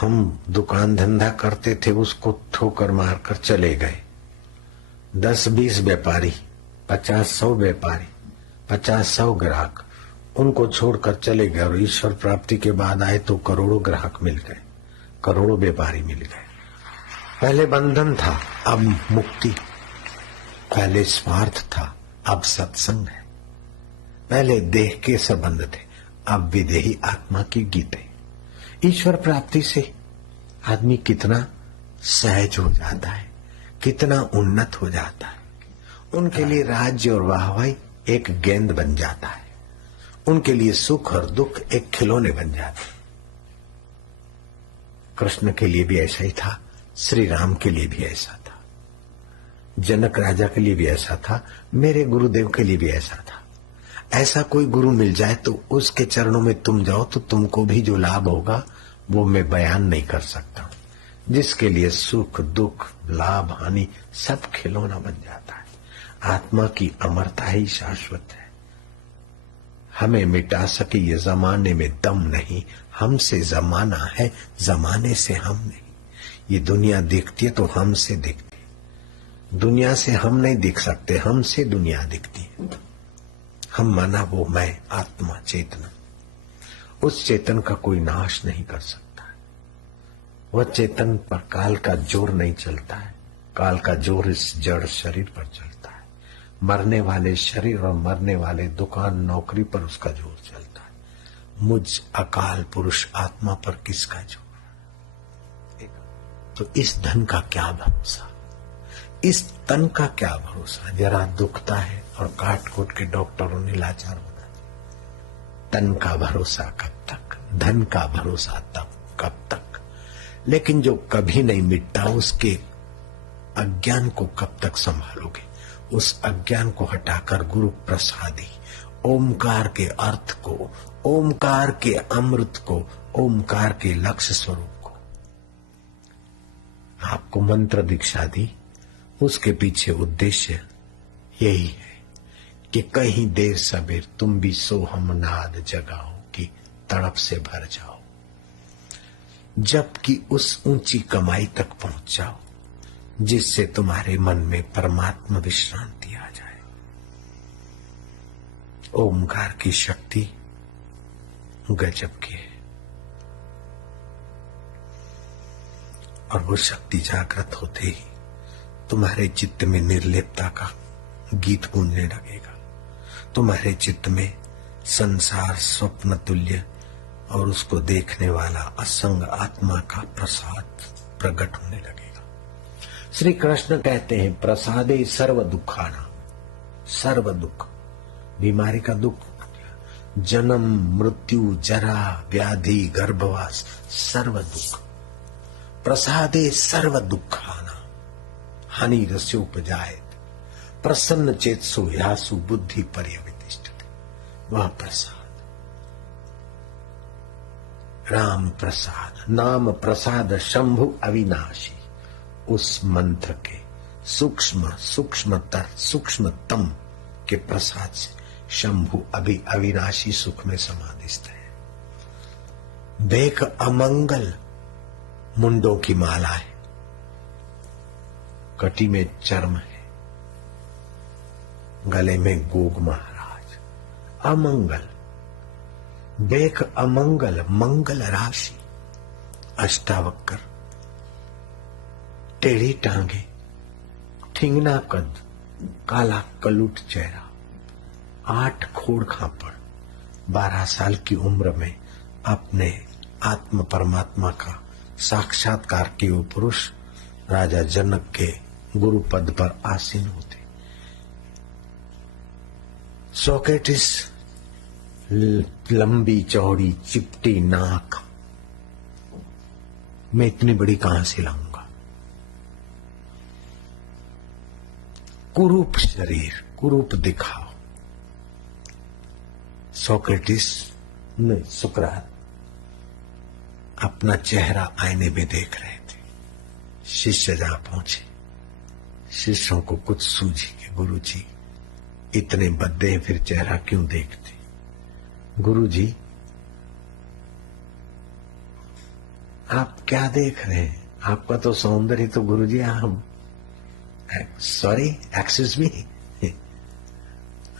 हम दुकान धंधा करते थे, उसको ठोकर मारकर चले गए। 10-20 व्यापारी, 50-100 व्यापारी, 50-100 ग्राहक, उनको छोड़कर चले गए और ईश्वर प्राप्ति के बाद आए तो करोड़ों ग्राहक मिल गए, करोड़ों व्यापारी मिल गए। पहले बंधन था, अब मुक्ति। पहले स्वार्थ था, अब सत्संग है। पहले देह के संबंध थे, अब विदेही आत्मा की गीतें। ईश्वर प्राप्ति से आदमी कितना सहज हो जाता है, कितना उन्नत हो जाता है। उनके लिए राज्य और वाहवाही एक गेंद बन जाता है, उनके लिए सुख और दुख एक खिलौने बन जाते हैं। कृष्ण के लिए भी ऐसा ही था, श्री राम के लिए भी ऐसा था, जनक राजा के लिए भी ऐसा था, मेरे गुरुदेव के लिए भी ऐसा था। ऐसा कोई गुरु मिल जाए तो उसके चरणों में तुम जाओ तो तुमको भी जो लाभ होगा वो मैं बयान नहीं कर सकता। जिसके लिए सुख दुख लाभ हानि सब खिलौना बन जाता है। आत्मा की अमरता ही शाश्वत है। हमें मिटा सके ये जमाने में दम नहीं, हमसे जमाना है, जमाने से हम नहीं। ये दुनिया दिखती है तो हमसे दिखती है। दुनिया से हम नहीं दिख सकते, हमसे दुनिया दिखती है। हम माना वो मैं आत्मा चेतना, उस चेतन का कोई नाश नहीं कर सकता है। वह चेतन पर काल का जोर नहीं चलता है। काल का जोर इस जड़ शरीर पर चलता है। मरने वाले शरीर और मरने वाले दुकान नौकरी पर उसका जोर चलता है। मुझ अकाल पुरुष आत्मा पर किसका जोर? तो इस धन का क्या भरोसा, इस तन का क्या भरोसा? जरा दुखता है और काट कोट के डॉक्टरों ने लाचार बना दिया। तन का भरोसा कब तक, धन का भरोसा तब कब तक? लेकिन जो कभी नहीं मिटता उसके अज्ञान को कब तक संभालोगे? उस अज्ञान को हटाकर गुरु प्रसादी ओमकार के अर्थ को, ओमकार के अमृत को, ओमकार के लक्ष्य स्वरूप को। आपको मंत्र दीक्षा दी, उसके पीछे उद्देश्य यही है कि कहीं देर सबेर तुम भी सोहम नाद जगाओ कि तड़प से भर जाओ, जबकि उस ऊंची कमाई तक पहुंच जाओ जिससे तुम्हारे मन में परमात्मा विश्रांति आ जाए। ओमकार की शक्ति गजब की है और वो शक्ति जागृत होते ही तुम्हारे चित्त में निर्लेपता का गीत गूंजने लगेगा। तुम्हारे चित्त में संसार स्वप्न तुल्य और उसको देखने वाला असंग आत्मा का प्रसाद प्रकट होने लगेगा। श्री कृष्ण कहते हैं प्रसादे सर्व दुखाना, सर्व दुख, बीमारी का दुख, जन्म मृत्यु जरा व्याधि गर्भवास सर्व दुख, प्रसादे सर्व दुखाना हानि रस्योपजायत प्रसन्न चेतसो यासु बुद्धि पर्यवतिष्ठते। वह प्रसाद राम प्रसाद, नाम प्रसाद शंभु अविनाशी, उस मंत्र के सूक्ष्म सूक्ष्मतर सूक्ष्मतम के प्रसाद से शंभु अविनाशी सुख में समाधिस्थ है। देख अमंगल मुंडों की माला है, कटी में चर्म है, गले में गोग महाराज। अमंगल, देख अमंगल मंगल राशि, अष्टावक्र, टेढ़ी टांगे, ठिंगना कद, काला कलुट चेहरा, 8 खोड़ खापड़, 12 साल की उम्र में अपने आत्म परमात्मा का साक्षात्कार किए वो पुरुष राजा जनक के गुरु पद पर आसीन होते। सोक्रेटिस लंबी चौड़ी चिपटी नाक, मैं इतनी बड़ी कहां से लाऊंगा? कुरूप शरीर, कुरूप दिखाओ। सोक्रेटिस ने, सुकरात अपना चेहरा आईने में देख रहे थे। शिष्य जा पहुंचे, शिष्यों को कुछ सूझी कि गुरुजी इतने बद्दे फिर चेहरा क्यों देखते? गुरुजी आप क्या देख रहे हैं? आपका तो सौंदर्य तो गुरुजी हम सॉरी एक्सक्यूज मी,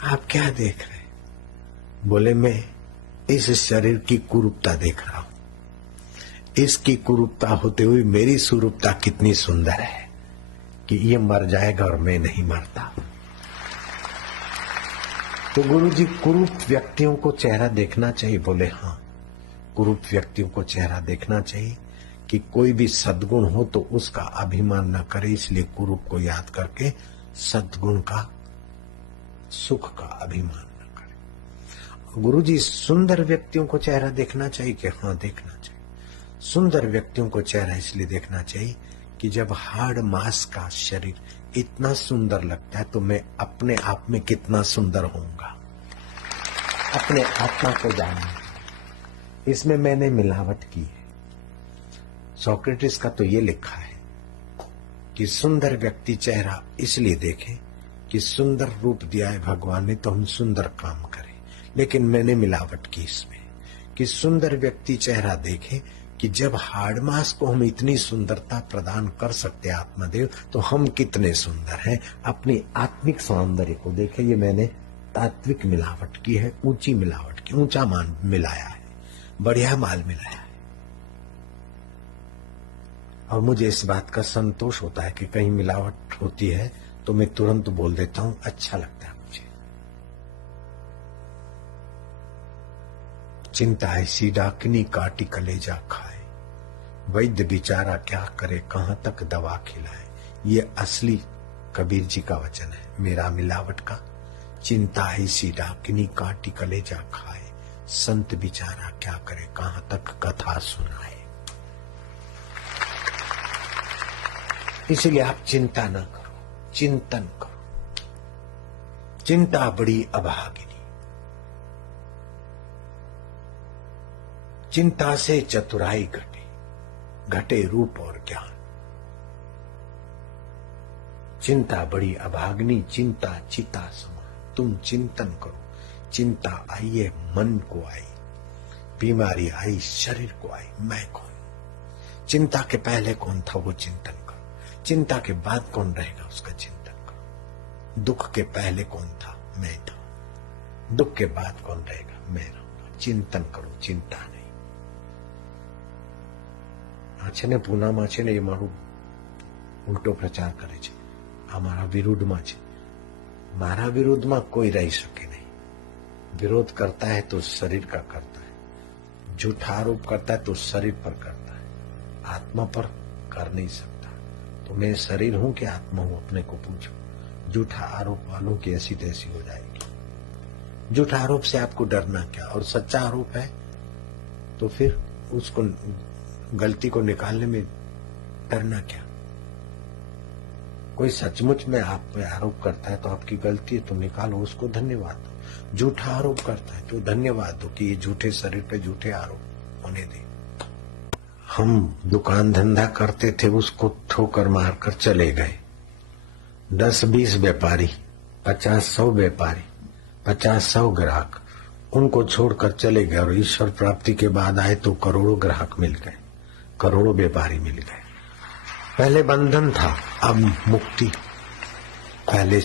आप क्या देख रहे हैं? बोले मैं इस शरीर की कुरूपता देख रहा हूं। इसकी कुरूपता होते हुए मेरी स्वरूपता कितनी सुंदर है कि ये मर जाएगा और मैं नहीं मरता। तो गुरुजी कुरूप व्यक्तियों को चेहरा देखना चाहिए? बोले हाँ, कुरूप व्यक्तियों को चेहरा देखना चाहिए कि कोई भी सद्गुण हो तो उसका अभिमान न करे, इसलिए कुरूप को याद करके सद्गुण का सुख का अभिमान न करे। गुरुजी सुंदर व्यक्तियों को चेहरा देखना चाहिए कि हाँ देखना चाहिए। सुंदर व्यक्तियों को चेहरा इसलिए देखना चाहिए कि जब हाड़ मांस का शरीर इतना सुंदर लगता है तो मैं अपने आप में कितना सुंदर होऊंगा, अपने आत्मा को जानना। इसमें मैंने मिलावट की है। सोक्रेटिस का तो ये लिखा है कि सुंदर व्यक्ति चेहरा इसलिए देखे कि सुंदर रूप दिया है भगवान ने तो हम सुंदर काम करें, लेकिन मैंने मिलावट की इसमें कि सुंदर व्यक्ति चेहरा देखे कि जब हाड़ मांस को हम इतनी सुंदरता प्रदान कर सकते आत्मदेव तो हम कितने सुंदर हैं। अपनी आत्मिक सौंदर्य को देखे। ये मैंने तात्विक मिलावट की है, ऊंची मिलावट की, ऊंचा मान मिलाया है, बढ़िया माल मिलाया है। और मुझे इस बात का संतोष होता है कि कहीं मिलावट होती है तो मैं तुरंत बोल देता हूं, अच्छा लगता है मुझे। चिंता ऐसी डाकनी काटी कलेजा खाए, वैद्य बेचारा क्या करे कहां तक दवा खिलाए। ये असली कबीर जी का वचन है, मेरा मिलावट का। चिंता ऐसी डाकनी काटी कलेजा खाए, संत बेचारा क्या करे कहां तक कथा सुनाए। इसलिए आप चिंता न करो, चिंतन करो। चिंता बड़ी अभागिनी, चिंता से चतुराई घटे, घटे रूप और ज्ञान। चिंता बड़ी अभाग्नि, चिंता चिता समा। तुम चिंतन करो। चिंता आई है मन को आई, बीमारी आई शरीर को आई, मैं कौन? चिंता के पहले कौन था वो चिंतन करो, चिंता के बाद कौन रहेगा उसका चिंतन करो। दुख के पहले कौन था? मैं था। दुख के बाद कौन रहेगा? मैं रहूंगा। चिंतन करो, चिंता नहीं। છે ને પૂનામાં છે ને એ મારું ઉલટો પ્રચાર કરે છે, આ મારા વિરુદ્ધમાં છે। મારા વિરુદ્ધમાં કોઈ રહી શકે नहीं। विरोध करता है तो शरीर का करता है, झूठा आरोप करता है तो शरीर पर करता है, आत्मा पर कर नहीं सकता। तो मैं शरीर हूं कि आत्मा हूं अपने को पूछो। झूठा आरोप वालों की ऐसी तैसी हो जाएगी। झूठा आरोप से आपको डरना क्या? और सच्चा आरोप है तो फिर उसको गलती को निकालने में डरना क्या? कोई सचमुच में आप पे आरोप करता है तो आपकी गलती है तो निकालो, उसको धन्यवाद दो। झूठा आरोप करता है तो धन्यवाद दो कि ये झूठे शरीर पे झूठे आरोप होने दे। हम दुकान धंधा करते थे, उसको ठोकर मारकर चले गए। 10-20 व्यापारी, 50-100 व्यापारी, 50-100 ग्राहक, उनको छोड़कर चले गए और ईश्वर प्राप्ति के बाद आए तो करोड़ों ग्राहक मिल गए, करोड़ों व्यापारी मिल गए। पहले बंधन था, अब मुक्ति। पहले